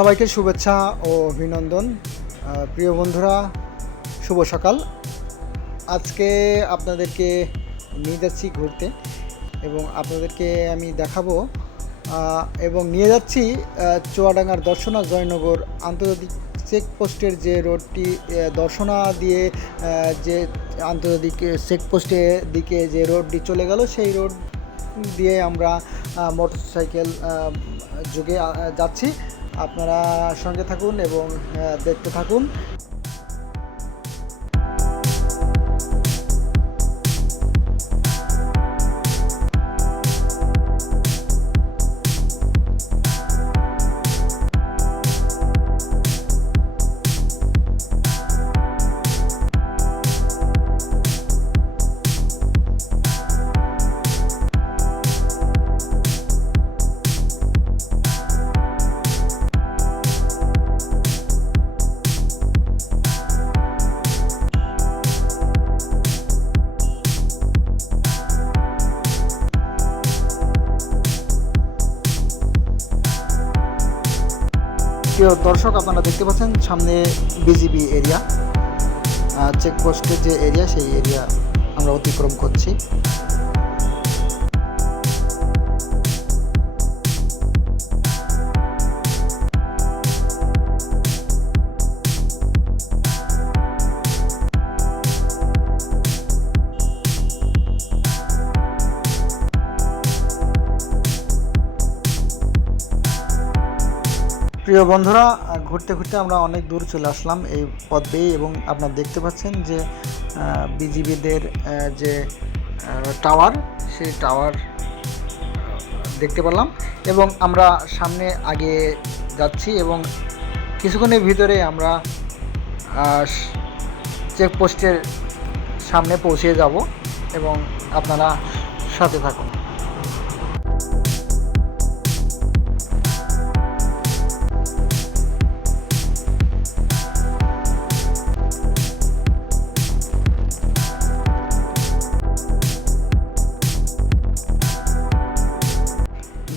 সবাইকে শুভেচ্ছা ও অভিনন্দন। প্রিয় বন্ধুরা, শুভ সকাল। আজকে আপনাদেরকে নিয়ে যাচ্ছি ঘুরতে এবং আপনাদেরকে আমি দেখাবো এবং নিয়ে যাচ্ছি চুয়াডাঙ্গার দর্শনা জয়নগর আন্তর্জাতিক চেকপোস্টের যে রোডটি দর্শনা দিয়ে যে আন্তর্জাতিক চেকপোস্টের দিকে যে রোডটি চলে গেল, সেই রোড দিয়ে আমরা মোটরসাইকেল যোগে যাচ্ছি। আপনারা সঙ্গে থাকুন এবং দেখতে থাকুন। প্রিয় দর্শক, আপনারা দেখতে পাচ্ছেন সামনে বিজিবি এরিয়া, চেকপোস্টের যে এরিয়া, সেই এরিয়া আমরা অতিক্রম করছি। প্রিয় বন্ধুরা, ঘুরতে ঘুরতে আমরা অনেক দূর চলে আসলাম এই পথ বেয়ে এবং আপনারা দেখতে পাচ্ছেন যে বিজিবিদের যে টাওয়ার, সেই টাওয়ার দেখতে পেলাম এবং আমরা সামনে আগে যাচ্ছি এবং কিছুক্ষণের ভিতরে আমরা চেকপোস্টের সামনে পৌঁছে যাব এবং আপনারা সাথে থাকুন।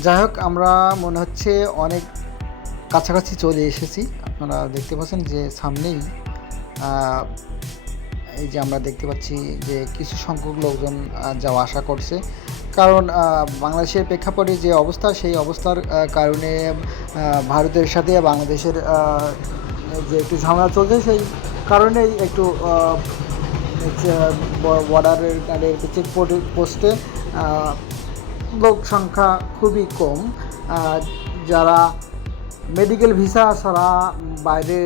যাই হোক, আমরা মনে হচ্ছে অনেক কাছাকাছি চলে এসেছি। আপনারা দেখতে পাচ্ছেন যে সামনেই এই যে আমরা দেখতে পাচ্ছি যে কিছু সংখ্যক লোকজন যাওয়া আসা করছে, কারণ বাংলাদেশের প্রেক্ষাপটে যে অবস্থা, সেই অবস্থার কারণে ভারতের সাথে বাংলাদেশের যে একটু ঝামেলা চলছে, সেই কারণেই একটু বর্ডারের চেক পোস্টে লোক সংখ্যা খুবই কম। যারা মেডিকেল ভিসা ছাড়া বাইরে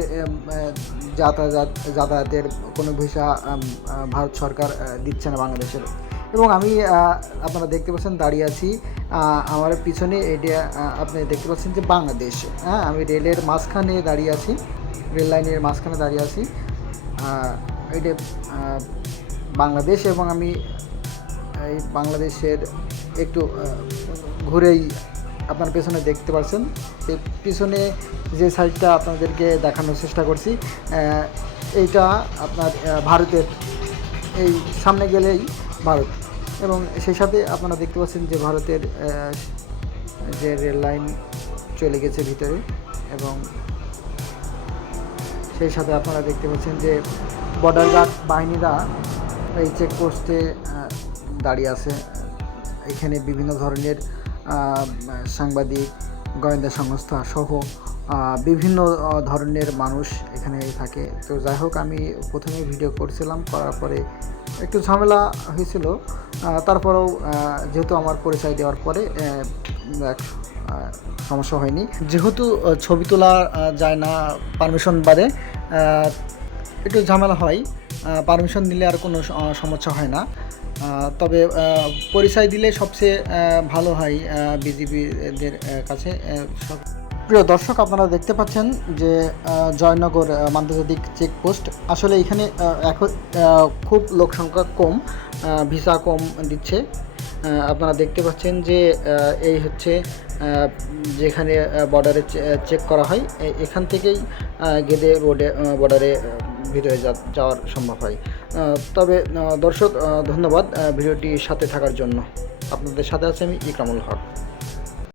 যাতায়াতের কোনো ভিসা ভারত সরকার দিচ্ছে না বাংলাদেশের। এবং আমি আপনারা দেখতে পাচ্ছেন দাঁড়িয়ে আছি, আমার পিছনে এটা আপনি দেখতে পাচ্ছেন যে বাংলাদেশ। আমি রেলের মাঝখানে দাঁড়িয়ে আছি, রেল লাইনের মাঝখানে দাঁড়িয়ে আছি। এটা বাংলাদেশ এবং আমি এই বাংলাদেশের একটু ঘুরেই আপনার পেছনে দেখতে পাচ্ছেন, এই পিছনে যে সাইডটা আপনাদেরকে দেখানোর চেষ্টা করছি, এইটা আপনার ভারতের, এই সামনে গেলেই ভারত। এবং সেই সাথে আপনারা দেখতে পাচ্ছেন যে ভারতের যে রেল লাইন চলে গেছে ভিতরে এবং সেই সাথে আপনারা দেখতে পাচ্ছেন যে বর্ডার গার্ড বাহিনীরা এই চেকপোস্টে দাঁড়িয়ে আছে। এখানে বিভিন্ন ধরনের সাংবাদিক, গোয়েন্দা সংস্থা সহ বিভিন্ন ধরনের মানুষ এখানে থাকে। তো যাই হোক, আমি প্রথমে ভিডিও করছিলাম, করার পরে একটু ঝামেলা হয়েছিল, তারপরেও যেহেতু আমার পরিচয় দেওয়ার পরে সমস্যা হয়নি। যেহেতু ছবি তোলা যায় না পারমিশন বাদে, একটু ঝামেলা হয়। পারমিশন দিলে আর কোনো সমস্যা হয় না, তবে পরিচয় দিলে সবচেয়ে ভালো হয় বিজিবিদের কাছে। প্রিয় দর্শক, আপনারা দেখতে পাচ্ছেন যে জয়নগর আন্তর্জাতিক চেকপোস্ট, আসলে এখানে এখন খুব লোক সংখ্যা কম, ভিসা কম দিচ্ছে। আপনারা দেখতে পাচ্ছেন যে এই হচ্ছে যেখানে বর্ডারে চেক করা হয়, এখান থেকেই গেদে বর্ডারে ভিতরে যাওয়ার সম্ভব হয়। তবে দর্শক, ধন্যবাদ ভিডিওটির সাথে থাকার জন্য। আপনাদের সাথে আছে আমি ইকরামুল হক।